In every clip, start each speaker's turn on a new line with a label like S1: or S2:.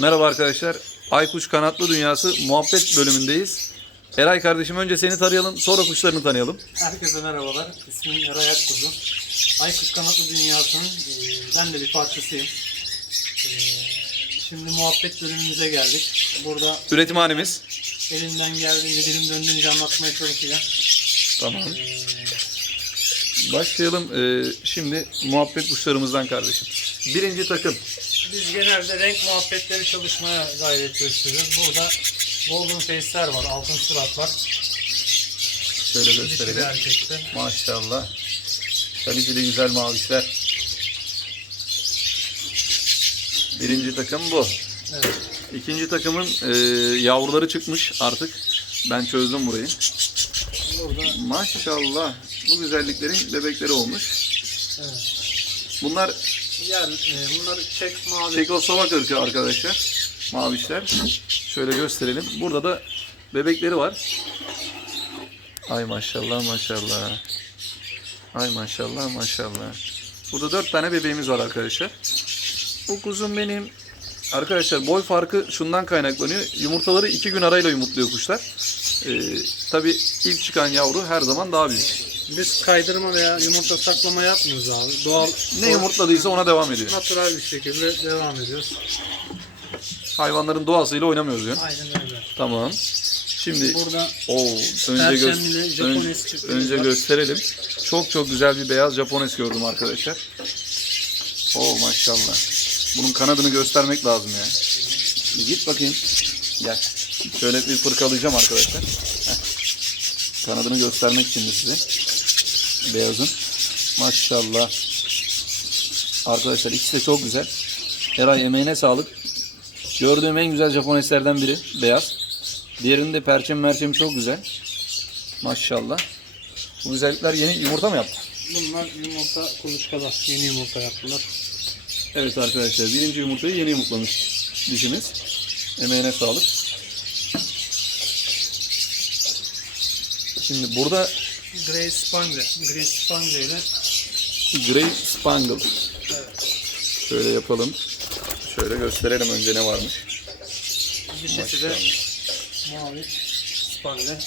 S1: Merhaba arkadaşlar. Aykuş Kanatlı Dünyası muhabbet bölümündeyiz. Eray kardeşim önce seni tanıyalım, sonra kuşlarını tanıyalım.
S2: Herkese merhabalar. İsmim Eray Akkuzu. Aykuş Kanatlı Dünyası'nın e, ben de bir parçasıyım. E, şimdi muhabbet bölümümüze geldik. Burada
S1: Üretimhanemiz.
S2: elimden geldiğince, dilim döndüğünce anlatmaya çalışacağım.
S1: Tamam.
S2: E,
S1: Başlayalım ee, şimdi muhabbet kuşlarımızdan kardeşim. Birinci takım.
S2: Biz genelde renk muhabbetleri çalışmaya gayret gösteriyoruz. Burada Golden Face'ler var, altın suratlar.
S1: Şöyle gösterelim.
S2: erkekte.
S1: Maşallah. Kaliteli güzel mavişler. Birinci takım bu.
S2: Evet.
S1: İkinci takımın ee, yavruları çıkmış artık. Ben çözdüm burayı.
S2: Burada
S1: Maşallah. Bu güzelliklerin bebekleri olmuş.
S2: evet.
S1: Bunlar
S2: Yer, e, bunlar çek mavi.
S1: Çekoslovak ırkı arkadaşlar. Mavişler. Şöyle gösterelim. Burada da bebekleri var. Ay maşallah maşallah. Ay maşallah maşallah. Burada dört tane bebeğimiz var arkadaşlar. Bu kuzum benim. Arkadaşlar boy farkı şundan kaynaklanıyor. Yumurtaları iki gün arayla yumurtluyor kuşlar. Ee, Tabi ilk çıkan yavru her zaman daha büyük.
S2: Biz kaydırma veya yumurta saklama yapmıyoruz abi. Doğal,
S1: Ne yumurtladıysa ona devam ediyor.
S2: natural bir şekilde devam ediyoruz.
S1: Hayvanların doğasıyla oynamıyoruz diyor.
S2: Aynen öyle.
S1: Tamam. Şimdi
S2: Burada
S1: Oo, önce, ön-
S2: çiftimiz
S1: önce
S2: var.
S1: gösterelim. Çok çok güzel bir beyaz Japones gördüm arkadaşlar. Oo maşallah. Bunun kanadını göstermek lazım ya. Bir git bakayım. Gel. Şöyle bir fırkalayacağım arkadaşlar. Heh. Kanadını göstermek için de size. Beyazın. Maşallah. Arkadaşlar ikisi de çok güzel. Eray emeğine sağlık. Gördüğüm en güzel Japoneslerden biri. Beyaz. Diğerinin de perçem merçem çok güzel. Maşallah. Bu güzellikler yeni yumurta mı yaptı?
S2: bunlar yumurta kuluçkada. Yeni yumurta yaptılar.
S1: Evet arkadaşlar birinci yumurtayı yeni yumurtlamış dişimiz. Emeğine sağlık. Şimdi burada
S2: Grey Spangle. Grey Spangle ile
S1: Grey Spangle.
S2: evet.
S1: Şöyle yapalım. Şöyle gösterelim önce ne varmış.
S2: dişisi de mavi Spangle.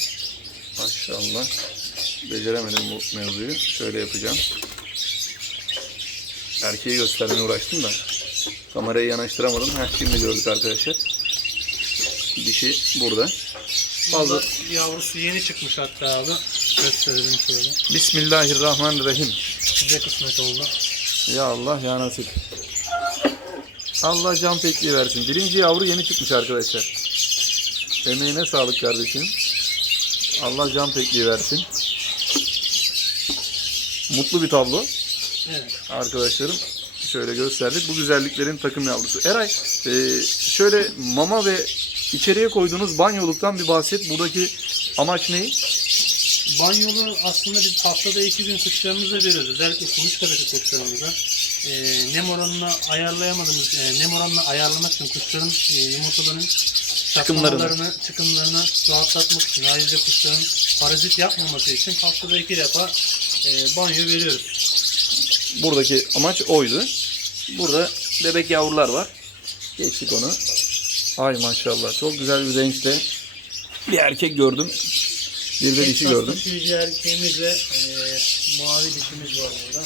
S1: Maşallah. Beceremedim bu mevzuyu. Şöyle yapacağım. Erkeği göstermeye uğraştım da. Kamerayı yanaştıramadım. Heh, şimdi gördük arkadaşlar. Dişi burada.
S2: Burada yavrusu yeni çıkmış hatta abi. Gösterelim şöyle.
S1: Bismillahirrahmanirrahim.
S2: Size kısmet oldu.
S1: Ya Allah ya nasip. Allah can pekliği versin. Birinci yavru yeni çıkmış arkadaşlar. Emeğine sağlık kardeşim. Allah can pekliği versin. Mutlu bir tablo
S2: Evet.
S1: arkadaşlarım. Şöyle gösterdik. Bu güzelliklerin takım yavrusu. Eray e, şöyle mama ve içeriye koyduğunuz banyoluktan bir bahset. Buradaki amaç ne?
S2: Banyolu aslında biz haftada iki gün kuşlarımıza veriyoruz. Özellikle kuluçkadaki kuşlarımıza. E, nem oranını ayarlayamadığımız, e, nem oranını ayarlamak için kuşların e, yumurtalarının
S1: Çıkımlarını.
S2: çıkımlarını, çıkımlarını rahatlatmak için ayrıca kuşların parazit yapmaması için haftada iki defa e, banyo veriyoruz.
S1: Buradaki amaç oydu. Burada bebek yavrular var. Geçtik onu. Ay maşallah. Çok güzel bir renkte bir erkek gördüm. Bir de dişi
S2: Esas
S1: gördüm.
S2: taşıyıcı erkeğimizle e, mavi dişimiz var burada.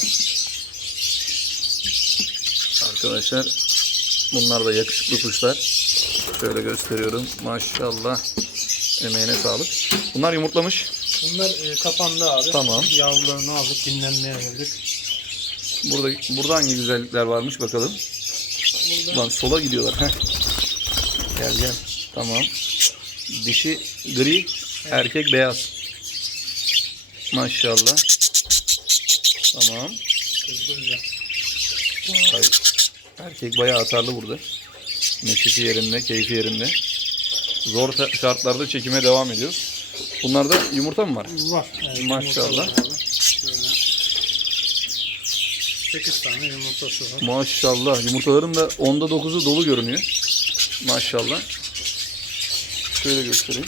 S1: Arkadaşlar bunlar da yakışıklı kuşlar. Şöyle gösteriyorum. Maşallah. Emeğine sağlık. Bunlar yumurtlamış.
S2: Bunlar e, kapandı abi.
S1: Tamam.
S2: Yavrularını aldık, dinlenmeye verdik.
S1: Burada burada hangi güzellikler varmış bakalım.
S2: Burada
S1: Lan sola gidiyorlar. Heh. Gel gel. Tamam. Dişi gri, erkek beyaz. Maşallah. Tamam.
S2: kızgınca.
S1: Ay, Erkek bayağı atarlı burada. Neşesi yerinde, keyfi yerinde. Zor şartlarda çekime devam ediyoruz. Bunlarda yumurta mı var?
S2: Var. Evet,
S1: Maşallah.
S2: yumurta var abi. Şöyle. 8 tane yumurtası var.
S1: Maşallah. Yumurtaların da onda 9'u dolu görünüyor. Maşallah. Şöyle göstereyim.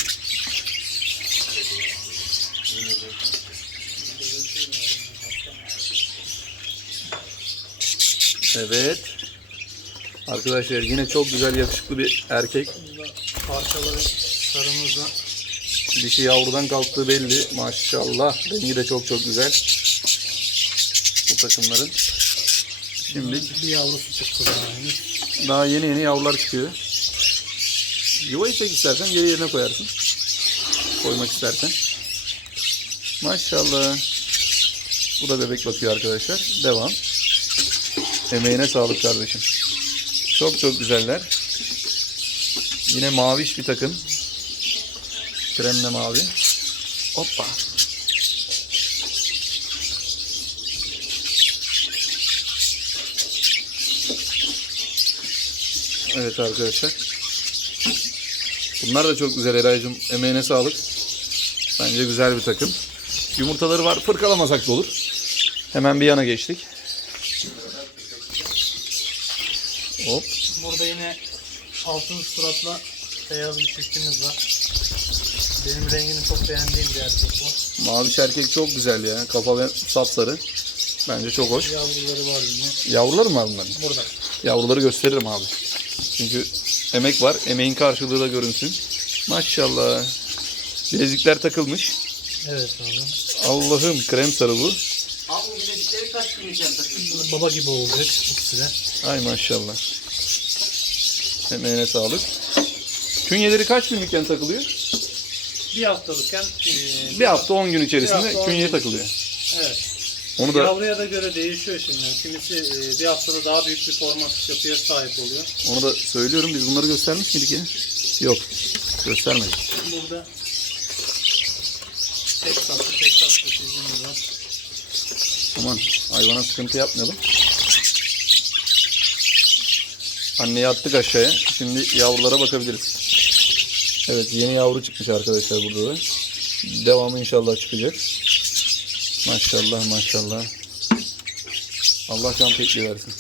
S1: Evet. Arkadaşlar yine çok güzel yakışıklı bir erkek.
S2: Parçaları sarımızla
S1: Dişi yavrudan kalktığı belli. Maşallah. Rengi de çok çok güzel. Bu takımların. Şimdi
S2: bir yavrusu çıktı daha
S1: yeni yeni yavrular çıkıyor. Yuvayı çek istersen geri yerine koyarsın. Koymak istersen. Maşallah. Bu da bebek bakıyor arkadaşlar. Devam. Emeğine sağlık kardeşim. Çok çok güzeller. Yine maviş bir takım. Kremle mavi. Hoppa. Evet arkadaşlar. Bunlar da çok güzel Eray'cığım. Emeğine sağlık. Bence güzel bir takım. Yumurtaları var. Fırkalamasak da olur. Hemen bir yana geçtik. Hop.
S2: Burada yine altın suratla beyaz bir çiftimiz var. Benim rengini çok beğendiğim bir erkek bu.
S1: Maviş erkek çok güzel ya. Kafa ve sapsarı. Bence çok hoş.
S2: Yavruları var yine.
S1: Yavruları mı var bunların?
S2: Burada.
S1: Yavruları gösteririm abi. Çünkü emek var. Emeğin karşılığı da görünsün. Maşallah. Bilezikler takılmış.
S2: Evet abi.
S1: Allah'ım krem sarı bu.
S3: Abi bu bilezikleri kaç gün takıyorsun?
S2: Baba gibi olacak ikisi de.
S1: Ay maşallah. Emeğine sağlık. Künyeleri kaç günlükken takılıyor?
S2: Bir haftalıkken eee,
S1: Bir hafta 10 gün
S2: Bir
S1: içerisinde
S2: hafta, on
S1: künyeye
S2: gün.
S1: takılıyor.
S2: evet.
S1: Onu da
S2: Yavruya da göre değişiyor şimdi. Kimisi eee, bir haftada daha büyük bir format yapıya sahip oluyor.
S1: onu da söylüyorum. Biz bunları göstermiş miydik ya? Yok. Göstermedik.
S2: Burada tek tatlı tek tatlı çizgimiz var.
S1: Aman hayvana sıkıntı yapmayalım. Anneyi attık aşağıya. Şimdi yavrulara bakabiliriz. Evet yeni yavru çıkmış arkadaşlar burada da. Devamı inşallah çıkacak. Maşallah maşallah. Allah can tekli versin.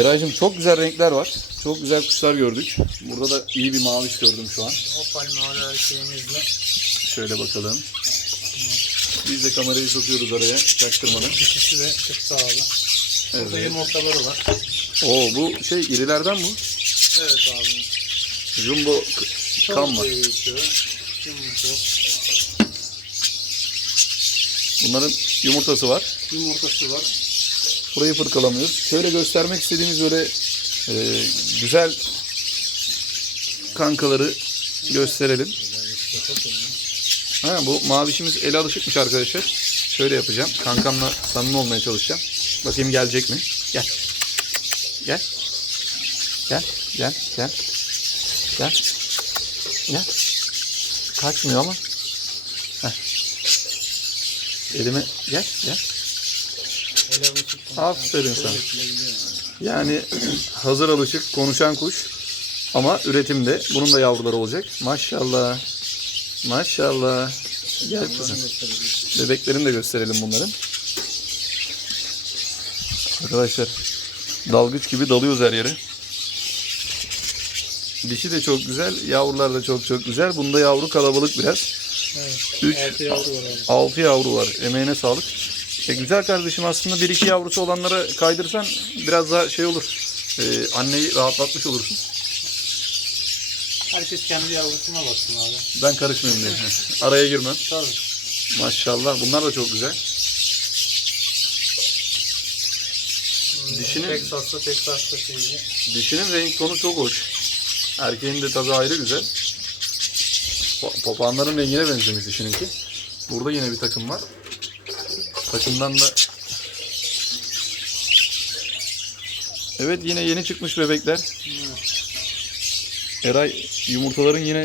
S1: Eraycığım çok güzel renkler var. Çok güzel kuşlar gördük. Burada da iyi bir maviş gördüm şu an.
S2: Opal mavi erkeğimizle
S1: Şöyle bakalım. Biz de kamerayı sokuyoruz araya çaktırmadan.
S2: dişisi de abi. Burada
S1: Evet.
S2: yumurtaları var.
S1: Oo bu şey irilerden bu.
S2: Evet abi.
S1: Jumbo k- kan var.
S2: Yumurta.
S1: Bunların yumurtası var.
S2: Yumurtası var.
S1: Burayı fırkalamıyoruz. Şöyle göstermek istediğimiz böyle e, güzel kankaları gösterelim. Ha, bu mavişimiz ele alışıkmış arkadaşlar. Şöyle yapacağım. Kankamla samimi olmaya çalışacağım. Bakayım gelecek mi? Gel. Gel. Gel. Gel. Gel. Gel. Gel. Kaçmıyor ama. Heh. Elime gel. Gel. Aferin sana. Yani hazır alışık konuşan kuş ama üretimde bunun da yavruları olacak. Maşallah. Maşallah. Gel kızım. Bebeklerini de gösterelim bunların. Arkadaşlar dalgıç gibi dalıyoruz her yere. Dişi de çok güzel, yavrular da çok çok güzel. Bunda yavru kalabalık biraz.
S2: Evet.
S1: 3
S2: Altı yavru var.
S1: 6 yavru var. Emeğine sağlık. E, güzel kardeşim aslında bir iki yavrusu olanlara kaydırsan biraz daha şey olur. E, anneyi rahatlatmış olursun.
S2: Herkes kendi yavrusuna baksın abi.
S1: Ben karışmayayım diye. Araya girmem.
S2: Tabii.
S1: Maşallah. Bunlar da çok güzel. Dişinin-
S2: Texas'ta Texas'ta şeyi.
S1: Dişinin renk tonu çok hoş. Erkeğin de tabii ayrı güzel. Pa- Papağanların rengine benzemiş dişininki. Burada yine bir takım var. Takımdan da Evet yine yeni çıkmış bebekler. Eray yumurtaların yine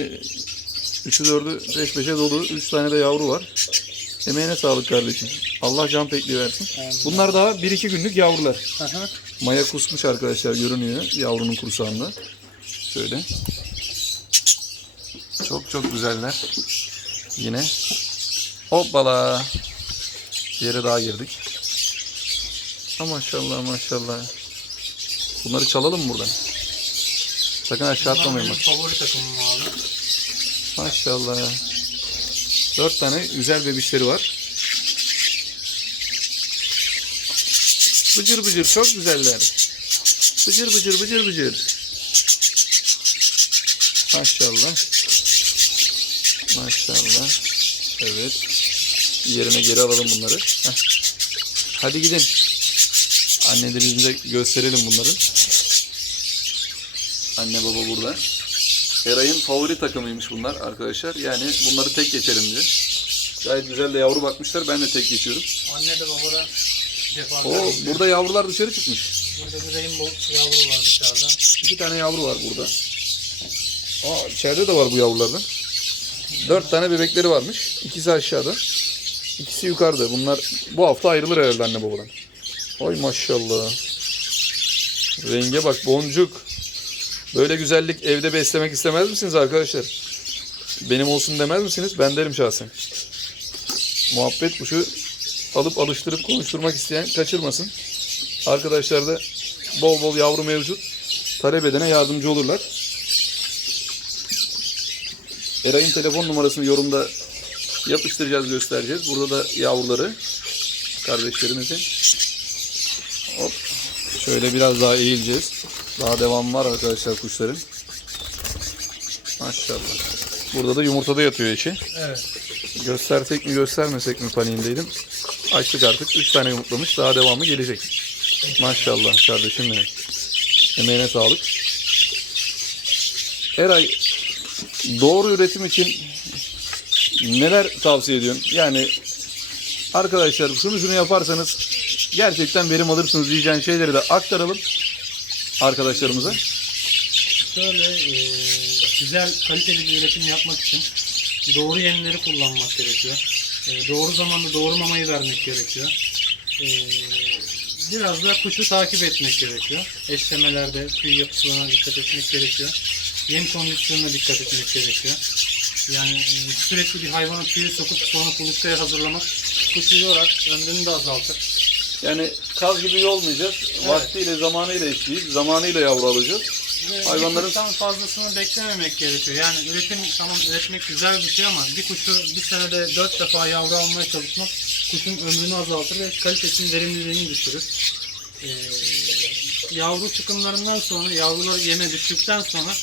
S1: 3'ü 4'ü peş peşe dolu. 3 tane de yavru var. Emeğine sağlık kardeşim. Allah can tekliği versin. Bunlar daha 1-2 günlük yavrular.
S2: Aha.
S1: Maya kusmuş arkadaşlar görünüyor yavrunun kursağında. Şöyle. Çok çok güzeller. Yine. Hoppala. Bir yere daha girdik. Ha maşallah maşallah. Bunları çalalım mı buradan? Sakın aşağı atlamayın bak.
S2: favori takımım abi.
S1: Maşallah. Dört tane güzel bebişleri var. Bıcır bıcır çok güzeller. Bıcır bıcır bıcır bıcır. Maşallah. Maşallah. Evet. Yerine geri alalım bunları. Heh. Hadi gidin. Annelerimize gösterelim bunları. Anne baba burada. Eray'ın favori takımıymış bunlar arkadaşlar. Yani bunları tek geçelim diyor. Gayet güzel de yavru bakmışlar. Ben de tek geçiyorum.
S2: Anne de baba da cefalar.
S1: Oo, burada yavrular dışarı çıkmış.
S2: Burada bir rainbow yavru var dışarıda.
S1: İki tane yavru var burada. Aa, içeride de var bu yavrulardan. Dört tane bebekleri varmış. İkisi aşağıda. İkisi yukarıda. Bunlar bu hafta ayrılır herhalde anne babadan. Ay maşallah. Renge bak boncuk. Böyle güzellik evde beslemek istemez misiniz arkadaşlar? Benim olsun demez misiniz? Ben derim şahsen. Muhabbet kuşu alıp alıştırıp konuşturmak isteyen kaçırmasın. Arkadaşlar da bol bol yavru mevcut. Talep edene yardımcı olurlar. Eray'ın telefon numarasını yorumda yapıştıracağız, göstereceğiz. Burada da yavruları kardeşlerimizin. Hop. Şöyle biraz daha eğileceğiz. Daha devam var arkadaşlar kuşların. Maşallah. Burada da yumurtada yatıyor eşi.
S2: Evet.
S1: Göstersek mi göstermesek mi paniğindeydim. Açtık artık. 3 tane yumurtlamış. Daha devamı gelecek. Maşallah kardeşim benim. Emeğine sağlık. Eray doğru üretim için neler tavsiye ediyorsun? Yani arkadaşlar şunu şunu yaparsanız gerçekten verim alırsınız diyeceğin şeyleri de aktaralım arkadaşlarımıza.
S2: Şöyle e, güzel kaliteli bir üretim yapmak için doğru yemleri kullanmak gerekiyor. E, doğru zamanda doğru mamayı vermek gerekiyor. E, biraz da kuşu takip etmek gerekiyor. Eşlemelerde tüy yapısına dikkat etmek gerekiyor. Yem kondisyonuna dikkat etmek gerekiyor. Yani e, sürekli bir hayvana tüyü sokup sonra kuluçkaya hazırlamak kuşu yorar, ömrünü de azaltır.
S1: Yani kaz gibi olmayacağız. Vaktiyle zamanıyla eşleyip zamanıyla yavru alacağız.
S2: Ve
S1: Hayvanların-
S2: bir fazlasını beklememek gerekiyor. Yani üretim tamam üretmek güzel bir şey ama bir kuşu bir senede dört defa yavru almaya çalışmak kuşun ömrünü azaltır ve kalitesini, verimliliğini düşürür. Ee, yavru çıkımlarından sonra, yavrular yeme düştükten sonra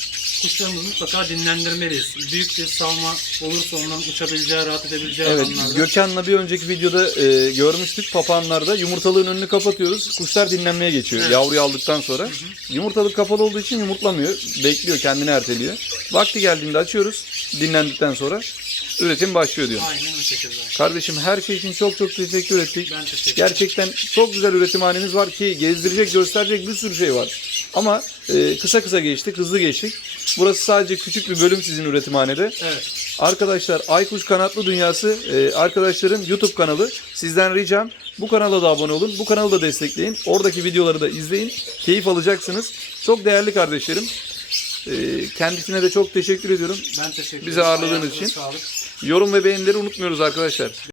S2: kuşlarımızı mutlaka dinlendirmeliyiz. Büyük bir salma olursa ondan uçabileceği, rahat edebileceği
S1: Evet,
S2: alanlarda.
S1: Gökhan'la bir önceki videoda e, görmüştük papağanlarda yumurtalığın önünü kapatıyoruz. Kuşlar dinlenmeye geçiyor
S2: Evet.
S1: yavruyu aldıktan sonra. Yumurtalık kapalı olduğu için yumurtlamıyor. Bekliyor, kendini erteliyor. Vakti geldiğinde açıyoruz. Dinlendikten sonra üretim başlıyor diyor.
S2: Aynen o şekilde.
S1: Kardeşim her şey için çok çok teşekkür ettik.
S2: Ben teşekkür ederim.
S1: Gerçekten çok güzel üretimhaneniz var ki gezdirecek, gösterecek bir sürü şey var. Ama e, kısa kısa geçtik, hızlı geçtik. Burası sadece küçük bir bölüm sizin üretimhanede.
S2: Evet.
S1: Arkadaşlar Aykuş Kanatlı Dünyası e, arkadaşların YouTube kanalı. Sizden ricam bu kanala da abone olun. Bu kanalı da destekleyin. Oradaki videoları da izleyin. Keyif alacaksınız. Çok değerli kardeşlerim. E, kendisine de çok teşekkür ediyorum.
S2: Ben teşekkür ederim.
S1: Bizi ağırladığınız
S2: Ayağınıza
S1: için.
S2: Sağlık.
S1: Yorum ve beğenileri unutmuyoruz arkadaşlar.